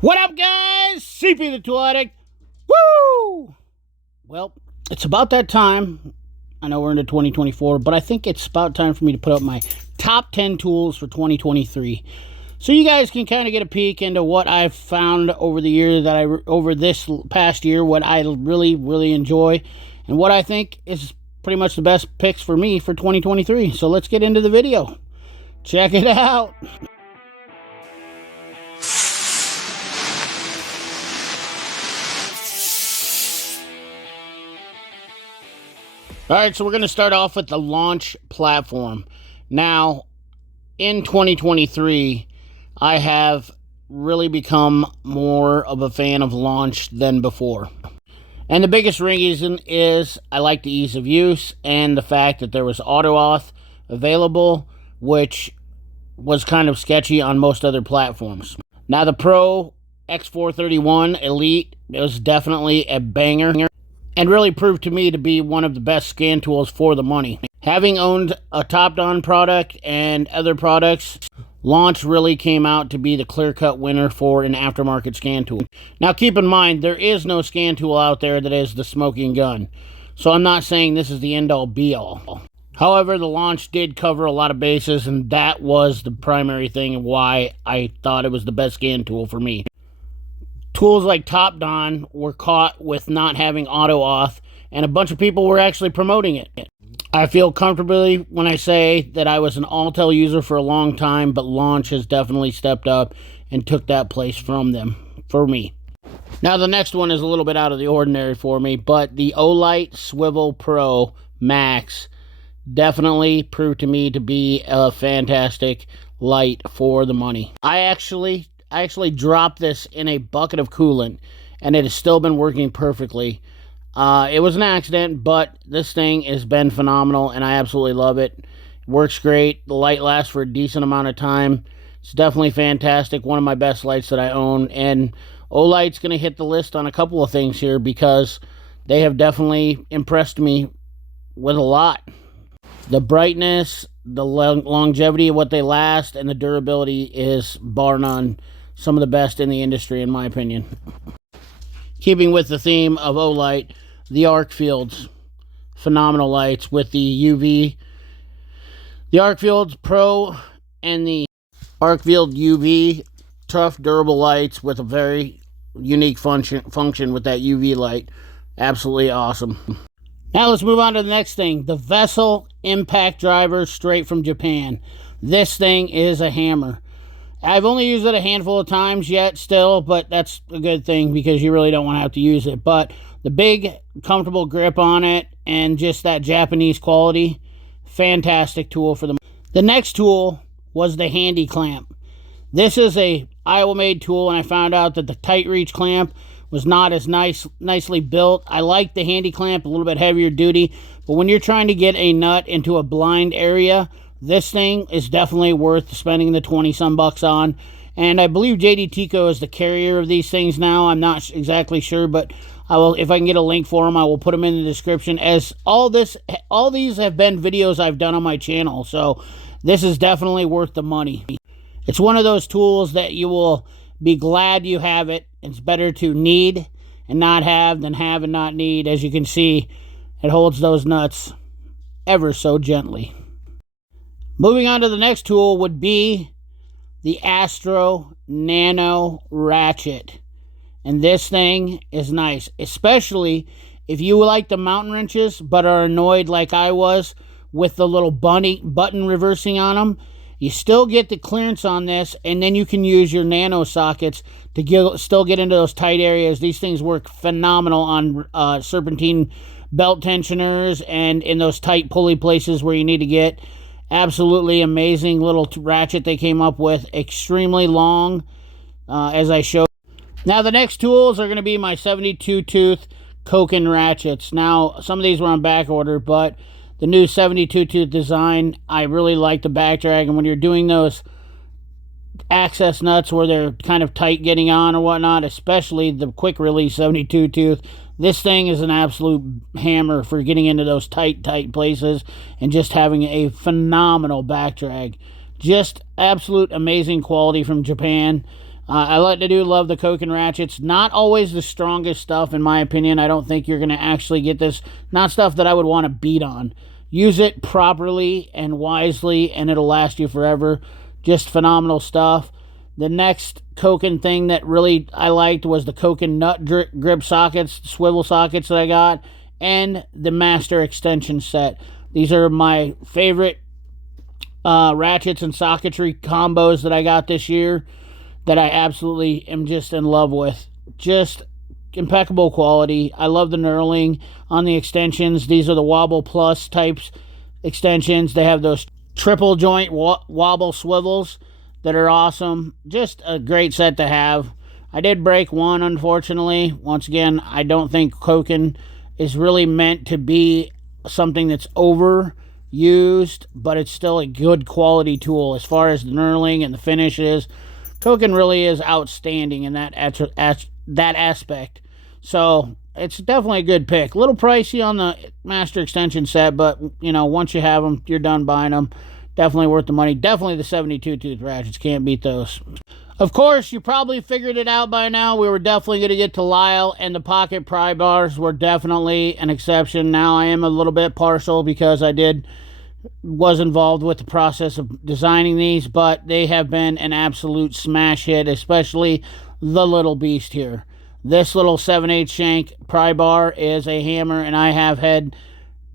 What up, guys? CP the Tool Addict. Woo! Well, it's about that time. I know we're into 2024, but I think it's about time for me to put up my top 10 tools for 2023. So you guys can kind of get a peek into what I've found over the year over this past year, what I really enjoy, and what I think is pretty much the best picks for me for 2023. So let's get into the video. Check it out. All right, so we're going to start off with the launch platform. Now, in 2023, I have really become more of a fan of launch than before. And the biggest reason is I like the ease of use and the fact that there was AutoAuth available, which was kind of sketchy on most other platforms. Now, the Pro X431 Elite was definitely a banger, and really proved to me to be one of the best scan tools for the money. Having owned a Topdon product and other products, Launch really came out to be the clear-cut winner for an aftermarket scan tool. Now keep in mind, there is no scan tool out there that is the smoking gun. So I'm not saying this is the end-all be-all. However, the Launch did cover a lot of bases, and that was the primary thing and why I thought it was the best scan tool for me. Tools like Topdon were caught with not having AutoAuth, and a bunch of people were actually promoting it. I feel comfortably when I say that I was an Alltel user for a long time, but Launch has definitely stepped up and took that place from them, for me. Now the next one is a little bit out of the ordinary for me, but the OLIGHT Swivel Pro Max definitely proved to me to be a fantastic light for the money. I actually dropped this in a bucket of coolant, and it has still been working perfectly. It was an accident, but this thing has been phenomenal, and I absolutely love it. It works great. The light lasts for a decent amount of time. It's definitely fantastic. One of my best lights that I own, and OLIGHT's going to hit the list on a couple of things here because they have definitely impressed me with a lot. The brightness, the longevity of what they last, and the durability is, bar none, some of the best in the industry, in my opinion. Keeping with the theme of OLIGHT, the Arkfelds, phenomenal lights with the UV. The Arkfelds Pro and the Arkfeld UV, tough, durable lights with a very unique function with that UV light. Absolutely awesome. Now let's move on to the next thing. The Vessel Impact Driver, straight from Japan. This thing is a hammer. I've only used it a handful of times yet still, but that's a good thing because you really don't want to have to use it. But the big, comfortable grip on it and just that Japanese quality, fantastic tool for the... The next tool was the Handee Clamp. This is a Iowa-made tool, and I found out that the tight reach clamp was not as nicely built. I like the Handee Clamp, a little bit heavier duty, but when you're trying to get a nut into a blind area, this thing is definitely worth spending the 20-some bucks on. And I believe JD Tico is the carrier of these things now. I'm not exactly sure, but I will, if I can get a link for them, I will put them in the description. As all these have been videos I've done on my channel, so this is definitely worth the money. It's one of those tools that you will be glad you have it. It's better to need and not have than have and not need. As you can see, it holds those nuts ever so gently. Moving on to the next tool would be the Astro Nano Ratchet. And this thing is nice, especially if you like the mountain wrenches but are annoyed like I was with the little button reversing on them. You still get the clearance on this, and then you can use your nano sockets to still get into those tight areas. These things work phenomenal on serpentine belt tensioners and in those tight pulley places where you need to get. Absolutely amazing little ratchet they came up with. Extremely long, as I showed. Now the next tools are going to be my 72-tooth Koken ratchets. Now some of these were on back order, but the new 72-tooth design, I really like the back drag. And when you're doing those access nuts where they're kind of tight getting on or whatnot, especially the quick release 72-tooth, this thing is an absolute hammer for getting into those tight places and just having a phenomenal back drag. Just absolute amazing quality from Japan. I do love the Koken ratchets. Not always the strongest stuff, in my opinion. I don't think you're going to actually get this. Not stuff that I would want to beat on. Use it properly and wisely, and it'll last you forever. Just phenomenal stuff. The next Koken thing that really I liked was the Koken nut grip sockets, swivel sockets that I got, and the Master extension set. These are my favorite ratchets and socketry combos that I got this year, that I absolutely am just in love with. Just impeccable quality. I love the knurling on the extensions. These are the Wobble Plus types extensions. They have those triple joint wobble swivels that are awesome. Just a great set to have. I did break one, unfortunately. Once again, I don't think Koken is really meant to be something that's overused, but it's still a good quality tool. As far as the knurling and the finishes, Koken really is outstanding in that aspect. So it's definitely a good pick. A little pricey on the Master extension set, but you know, once you have them, you're done buying them. Definitely worth the money. Definitely the 72 tooth ratchets. Can't beat those. Of course, you probably figured it out by now. We were definitely going to get to Lisle, and the pocket pry bars were definitely an exception. Now I am a little bit partial because I was involved with the process of designing these, but they have been an absolute smash hit, especially the little beast here. This little 7/8 shank pry bar is a hammer, and I have had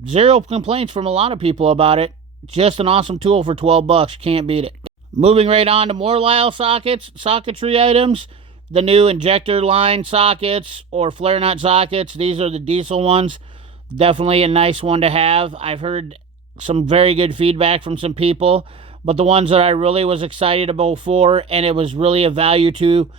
zero complaints from a lot of people about it. Just an awesome tool for 12 bucks. Can't beat it. Moving right on to more Lisle sockets, socketry items. The new injector line sockets or flare nut sockets. These are the diesel ones. Definitely a nice one to have. I've heard some very good feedback from some people, but the ones that I really was excited about for, and it was really a value to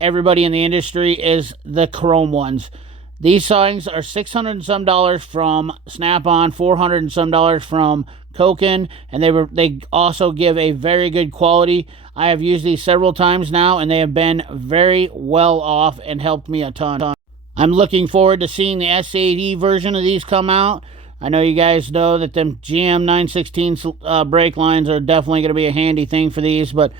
everybody in the industry, is the chrome ones. These things are $600 and some from Snap-on, $400 and some from Koken, and they also give a very good quality. I have used these several times now, and they have been very well off and helped me a ton. I'm looking forward to seeing the SAE version of these come out. I know you guys know that them GM 916 brake lines are definitely going to be a handy thing for these, but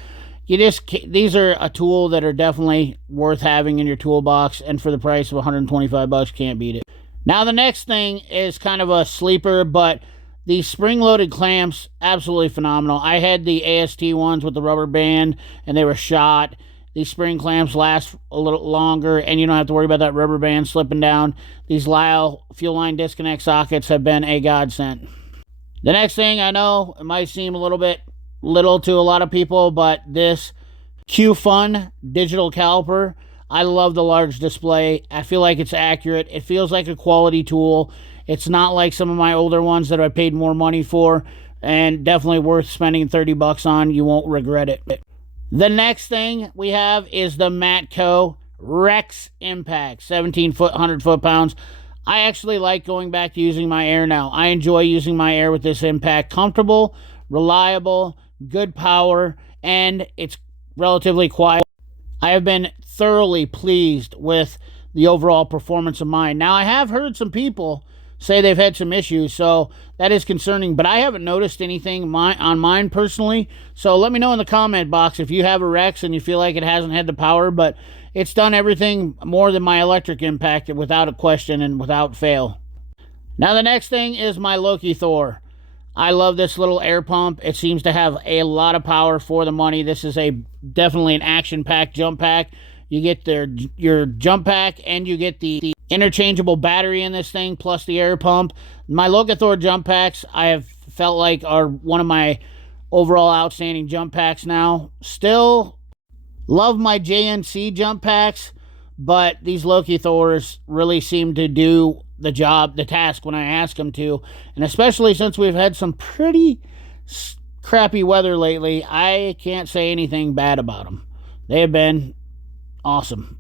these are a tool that are definitely worth having in your toolbox, and for the price of 125 bucks, can't beat it. Now the next thing is kind of a sleeper, but these spring-loaded clamps, absolutely phenomenal. I had the AST ones with the rubber band, and they were shot. These spring clamps last a little longer, and you don't have to worry about that rubber band slipping down. These Lisle fuel line disconnect sockets have been a godsend. The next thing, I know it might seem a little bit little to a lot of people, but this Q-Fun digital caliper, I love the large display. I feel like it's accurate. It feels like a quality tool. It's not like some of my older ones that I paid more money for, and definitely worth spending 30 bucks on. You won't regret it. The next thing we have is the Matco Rex Impact, 17 foot, 100 foot-pounds. I actually like going back to using my air now. I enjoy using my air with this Impact. Comfortable, reliable, good power, and it's relatively quiet. I have been thoroughly pleased with the overall performance of mine. Now, I have heard some people say they've had some issues, so that is concerning, but I haven't noticed anything on mine personally. So let me know in the comment box if you have a Rex and you feel like it hasn't had the power, but it's done everything more than my electric Impact without a question and without fail. Now the next thing is my Loki Thor. I love this little air pump. It seems to have a lot of power for the money. This is definitely an action-packed jump pack. You get your jump pack, and you get the interchangeable battery in this thing, plus the air pump. My Loki Thor jump packs, I have felt like are one of my overall outstanding jump packs now. Still love my JNC jump packs, but these Loki Thors really seem to do the job, the task when I ask them to. And especially since we've had some pretty crappy weather lately, I can't say anything bad about them. They have been awesome.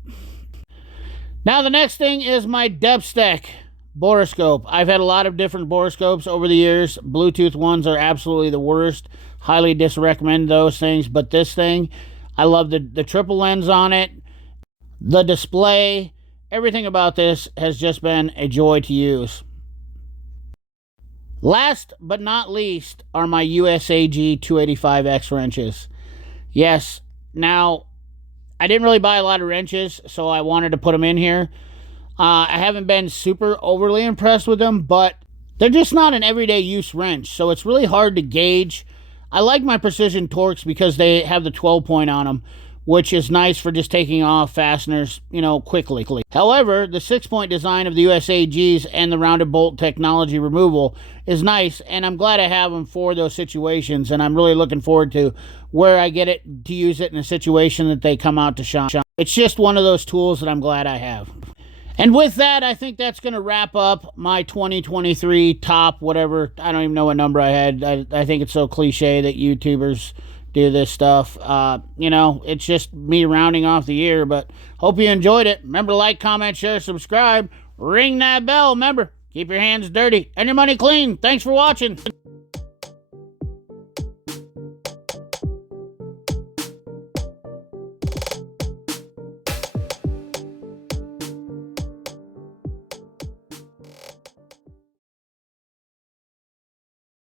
Now the next thing is my DEP STC Boroscope. I've had a lot of different Boroscopes over the years. Bluetooth ones are absolutely the worst. Highly disrecommend those things. But this thing, I love the triple lens on it. The display, everything about this has just been a joy to use. Last but not least are my USAG 285X wrenches. Yes, now I didn't really buy a lot of wrenches, so I wanted to put them in here. I haven't been super overly impressed with them, but they're just not an everyday use wrench, so it's really hard to gauge. I like my Precision Torques because they have the 12 point on them, which is nice for just taking off fasteners, you know, quickly. However, the 6-point design of the USAGs and the rounded bolt technology removal is nice, and I'm glad I have them for those situations, and I'm really looking forward to where I get it to use it in a situation that they come out to shine. It's just one of those tools that I'm glad I have. And with that, I think that's going to wrap up my 2023 top whatever. I don't even know what number I had. I think it's so cliche that YouTubers do this stuff. You know, it's just me rounding off the year, but hope you enjoyed it. Remember to like, comment, share, subscribe. Ring that bell. Remember, keep your hands dirty and your money clean. Thanks for watching.